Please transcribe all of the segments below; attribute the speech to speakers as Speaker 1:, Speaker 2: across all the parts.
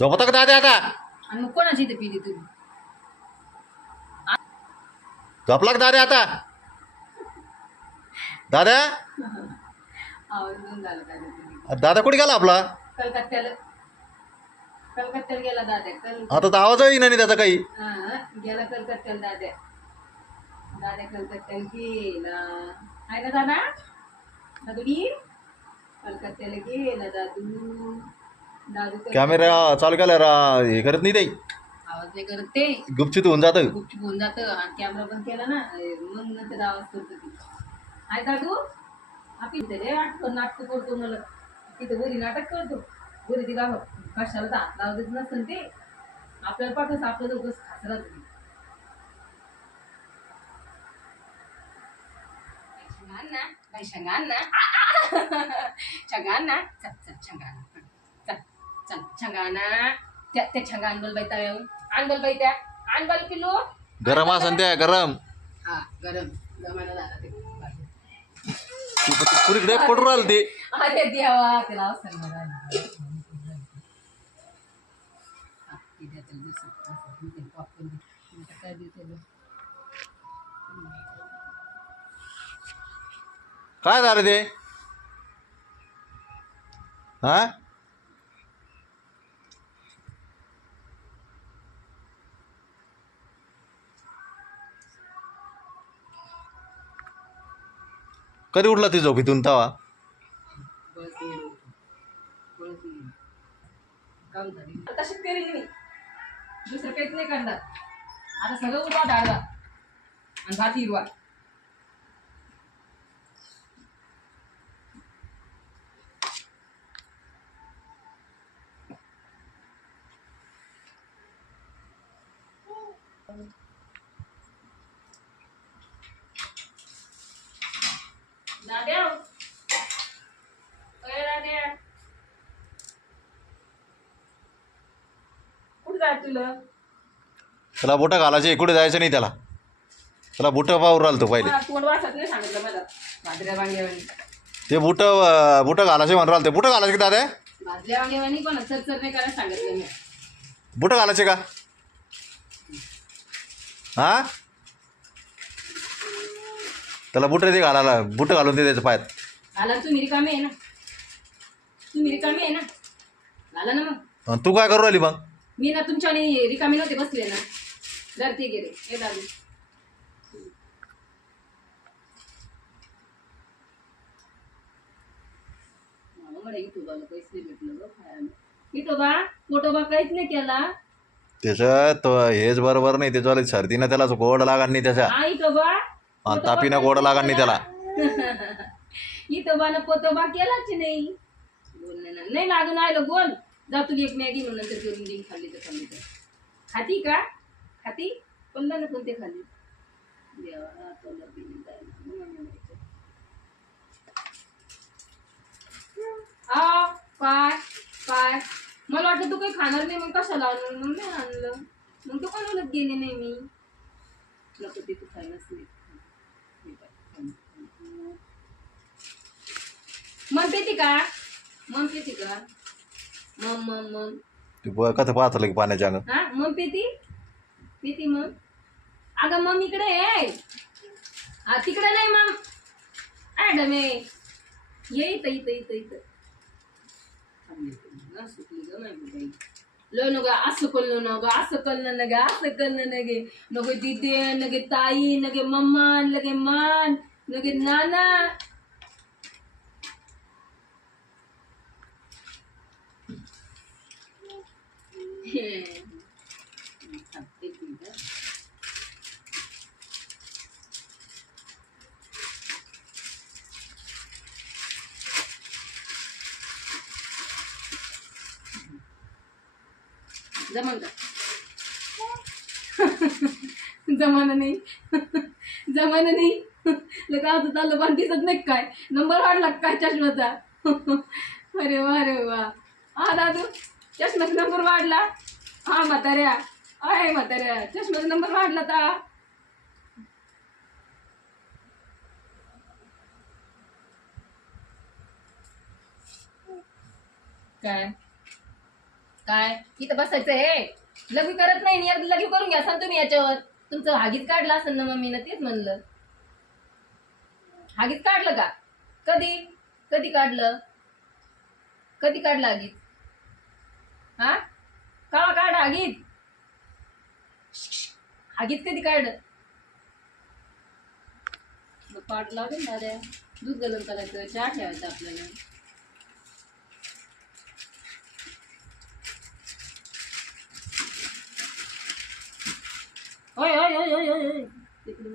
Speaker 1: झोपता का दादा आता?
Speaker 2: आणि मग कोणाची इथे पिली तुम्ही?
Speaker 1: झोपला का दादा आता? दादा?
Speaker 2: आवाज झाला दादा तुम्ही.
Speaker 1: दादा कुठे गेला आपला?
Speaker 2: कलकत्त्याला कलकत्त्याला गेला दादा कल
Speaker 1: आता तर आवाजही नाही त्याचा काही.
Speaker 2: हा, गेला कलकत्त्याला दाद्या दाद्या कलकत्त्याला गेला. आहे ना दादा? दादूडी कलकत्त्याला गेला दादू. दादू
Speaker 1: कॅमेरा चालू केला रा हे करत नाही ते.
Speaker 2: आवाज नाही करत ते.
Speaker 1: गुपचित होऊन जातं.
Speaker 2: गुपचूप होऊन जातं. आणि कॅमेरा बंद केला ना अरे, मग नंतर आवाज करतो ती. आहे दादू आपण रे नाटक नाटक करतो मला. तिथं घरी नाटक करतो. घरी ती गाव. कशाला तर हात लावत नसतं ते. आपल्याला पाठवत आपलं दोघंच खास राहतो Changana, vai Changana. Changana, चल चल Changana. Changana. त्या त्या छंगा अनबल बाई अनबल बाई त्या पिलो
Speaker 1: गरम असन त्या गरम.
Speaker 2: हा गरम. झाला ते.
Speaker 1: पुरीकडे पडून राहिलं ते.
Speaker 2: अरे देवा त्याला अवसर काय
Speaker 1: झालं ते? हा? कधी उठला ती झोपीतून तवा?
Speaker 2: बस गेलो. तशीच मी दुसरं काहीच नाही करणार. आता सगळं उभा डाळला आणि भात हिरवा. दाद्या अय दाद्या कुठं जाय तुला?
Speaker 1: त्याला बोटं घालायचे कुठे जायचं नाही त्याला. त्याला बुटं पाहून राहिलं तो पहिले
Speaker 2: मला तोंड वाचत नाही सांगितलं मला. भाजऱ्या वांग्यावानी
Speaker 1: ते बुटं बुटं घालायचे म्हणून राहिलं ते बुटं घालायचे का दादा?
Speaker 2: भाजल्या वांग्यावानी पण चर चर नाही करायला सांगितलं मी.
Speaker 1: बुटं घालायचे का? हा? त्याला बुटं ते घालायला बुटं घालून ते त्याच्या पायात.
Speaker 2: तुम्ही रिकामी आहे ना. तुम्ही रिकामी आहे ना. मग.
Speaker 1: तू काय करू राहिली मग?
Speaker 2: मी ना तुमच्या आणि रिकामी नव्हते बसले ना. धरते गेले. हे दादू भेटलं गं खायला. काहीच नाही केला.
Speaker 1: त्याचं तो हेच बरोबर नाही त्याच्यावाले सर्दीनं त्याला गोड लागण नाही
Speaker 2: हा युट्यूबा
Speaker 1: आणि तापीनं गोड लागण नाही त्याला.
Speaker 2: युट्यूबानं पोतोबा केलाच नाही. बोलणं ना नाही लागून आलो बोल. जा एक मॅगी म्हणून नंतर करून देईन खाल्ली तर खाल्ली तर. खाती का? खाती? कोणता ना कोणते खाल्ली? देवा तोंडात मला आ, पाय पाय. मला वाटलं तू काही खाणार नाही मग कशाला आणलं? मग नाही आणलं. मग तू कोणाला गेले नाही मी. नको ते तू खायलाच नाही. म्हणते ती का? मग ती का? मग मग मग.
Speaker 1: ते ब- कसं पाहतं की पाण्याच्या अंग
Speaker 2: हा मग पेती पेती मग. अगं मग इकडे हा तिकडे नाही मग. ॲडम आहे ये इथं इथं इथं. लो नग असं करणं नग असं करणं नगे असं करणं नगे. नगे दिदे नगे ताई नगे मम्मा लगे मान नगे नाना एक मिनिट जमन का? जमाना नाही. जमाना नाही. लगा आता चाललं पण दिसत नाही काय? नंबर वाढला काय चष्म्याचा अरे वा अरे वा. हा दादू चष्म्याचा नंबर वाढला. हा म्हाताऱ्या. आहे म्हाताऱ्या. चष्म्याचा नंबर वाढला का काय? काय? इथं बसायचं हे लघवी करत नाही यार लघवी करून घ्या सांग तुम्ही याच्यावर. तुमचं हागीत काढलं असेल ना मम्मीनं तेच म्हणलं. हागीच काढलं का? कधी? कधी काढलं? कधी काढलं हागीत हा? का काढ हागीत हागीत कधी काढलं मग पाठ लागेल ना रे दूध गरम करायचं चहा ठेवायचा आपल्याला होय होय होय होय होय होय तिकडून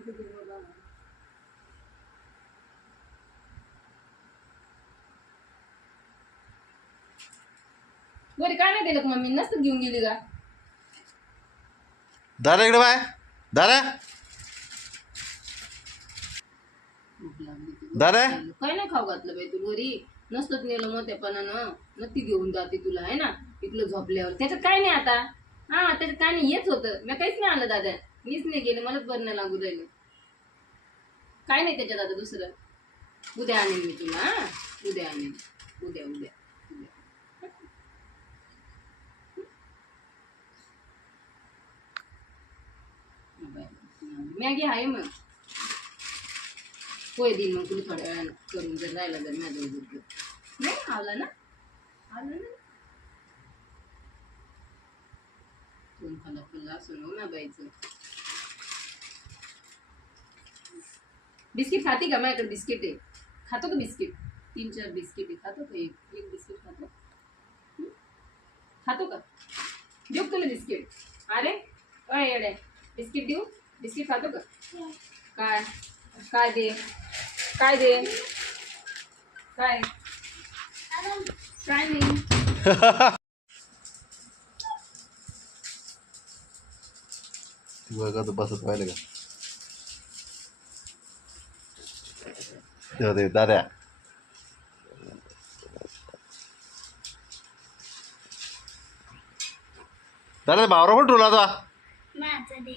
Speaker 2: बरी काय नाही दिलं का मम्मी? नसतं घेऊन गेली का?
Speaker 1: दादा इकडे बाय. दादा.
Speaker 2: तुला.
Speaker 1: दादा.
Speaker 2: काय नाही खाऊ घातलं बाई तू घरी? नसतंच नेलं मोठ्यापणानं नक्की घेऊन जाते तुला आहे ना? इकडं झोपल्यावर. त्याच्यात काय नाही आता. हा त्याच्यात काय नाही येत होतं. मी काहीच नाही आणलं दादा. मीच नाही गेले मलाच बरं नाही लागू राहिलं. काय नाही त्याच्यात आता दुसरं? उद्या आणेन मी तुला हा? उद्या आणेन. उद्या उद्या. मॅगी आहे मग. होय देईन मग तुम्ही थोड्या वेळानं करून जर राहिला जर माझ्या नाही आवला ना? आवला ना? दोन खाला खाल्ला असून ना ना बाईचं. बिस्किट खाते का माझ्याकडे बिस्किट आहे? खातो का बिस्किट? तीन चार बिस्किट आहे. खातो का एक? एक बिस्किट खातो. खातो का? देऊ तुला बिस्किट? अरे अरे बिस्किट देऊ? बिस्किट खातो का? काय? काय दे? काय दे? काय? काय नाही
Speaker 1: ती बघा तर बसत पाहिलं का? ते दाद्या दादा. भावरा पण ठेवला होता
Speaker 3: माझं दे.